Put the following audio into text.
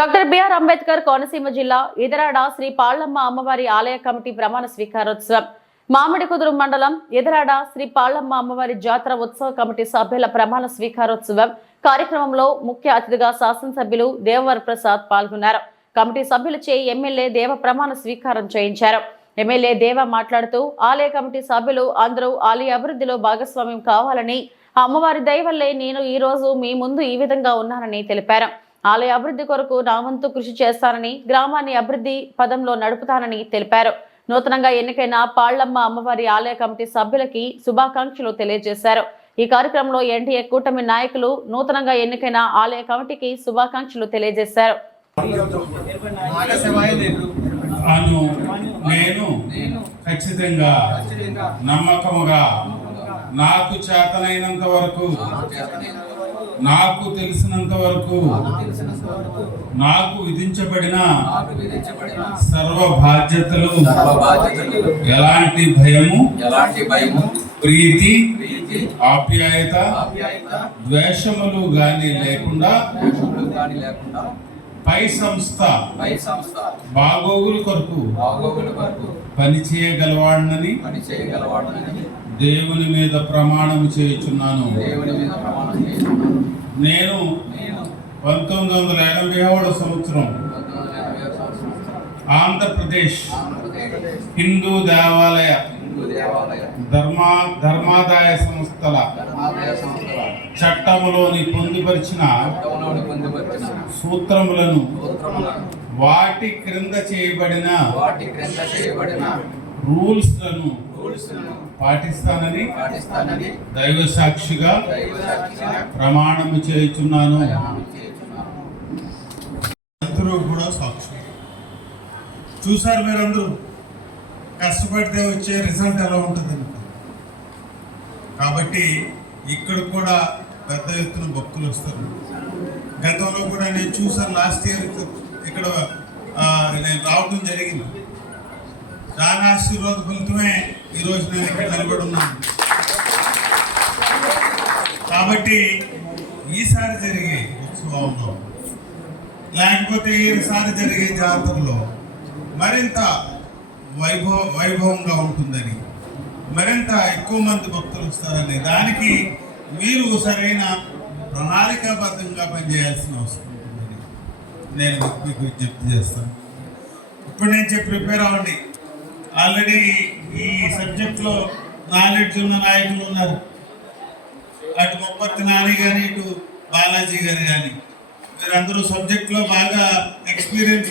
Doctor BR Ambedkar Konaseema జిల్లా ఇదరాడ శ్రీ పాళ్లమ్మ అమ్మవారి ఆలయ కమిటీ ప్రమాణ స్వీకారోత్సవం మామిడికుదురు మండలం ఇదరాడ శ్రీ పాళ్లమ్మ అమ్మవారి జాతర ఉత్సవ కమిటీ సభ్యుల ప్రమాణ స్వీకారోత్సవం కార్యక్రమంలో ముఖ్య అతిథిగా శాసనసభ్యులు దేవవర ప్రసాద్ పాల్గొన్నారు. కమిటీ సభ్యులచే ఎమ్మెల్యే దేవ ప్రమాణ స్వీకారం చేయించారు. ఎమ్మెల్యే దేవ మాట్లాడుతూ ఆలయ కమిటీ సభ్యులు అందరూ ఆలయ అభివృద్ధిలో భాగస్వామ్యం కావాలని, అమ్మవారి దయ వల్లే నేను ఈ రోజు మీ ముందు ఈ విధంగా ఉన్నానని తెలిపారు. ఆలయ అభివృద్ధి కొరకు నా వంతు కృషి చేస్తానని, గ్రామాన్ని అభివృద్ధి పదంలో నడుపుతానని తెలిపారు. నూతనంగా ఎన్నికైన పాళ్లమ్మ అమ్మవారి ఆలయ కమిటీ సభ్యులకి శుభాకాంక్షలు తెలియజేశారు. ఈ కార్యక్రమంలో ఎన్డీఏ కూటమి నాయకులు నూతనంగా ఎన్నికైన ఆలయ కమిటీకి శుభాకాంక్షలు తెలియజేశారు. నేను ఖచ్చితంగా నమ్మకముగా నాకు చేతనైనంత వరకు, నాకు తెలిసినంత వరకు, నాకు విధించబడిన సర్వ బాధ్యతలు ఎలాంటి భయము, ప్రీతి, ఆప్యాయత, ద్వేషములు గాని లేకుండా పై సంస్థ బాగోగుల కొరకు పనిచేయగలవాడినని దేవుని మీద ప్రమాణం చేయుచున్నాను. నేను 1987 సంవత్సరం ఆంధ్రప్రదేశ్ హిందూ దేవాలయ ధర్మాదాయ సంస్థల చట్టములోని పొందుపరిచిన సూత్రములను వాటి క్రింద చేయబడిన రూల్స్ లను పాటిస్తానని దైవ సాక్షిగా ప్రమాణము చేయుచున్నాను. అందరూ కూడా సాక్షి చూసారు. మీరందరూ కష్టపడితే వచ్చే రిజల్ట్ ఎలా ఉంటుంది. కాబట్టి ఇక్కడ కూడా పెద్ద ఎత్తున భక్తులు వస్తారు. గతంలో కూడా నేను చూసాను. లాస్ట్ ఇయర్ ఇక్కడ నేను రావడం జరిగింది. దాని ఆశీర్వాద ఫలితమే ఈరోజు నేను ఇక్కడ నిలబడి ఉన్నాను. కాబట్టి ఈసారి జరిగే ఉత్సవంలో, లేకపోతే ఈసారి జరిగే జాతరలో మరింత వైభవంగా ఉంటుందని, మరింత ఎక్కువ మంది భక్తులు వస్తారని, దానికి మీరు సరైన ప్రణాళికాబద్ధంగా పనిచేయాల్సిన అవసరం ఉంటుందని నేను మీకు విజ్ఞప్తి చేస్తాను. ఇప్పుడు నేను ప్రిపేర్ అవ్వండి. ఆల్రెడీ ఈ సబ్జెక్ట్లో నాలెడ్జ్ ఉన్న నాయకులు ఉన్నారు. అటు ముప్పత్తి నాని కానీ, ఇటు బాలాజీ గారు కానీ, మీరందరూ సబ్జెక్ట్లో బాగా ఎక్స్పీరియన్స్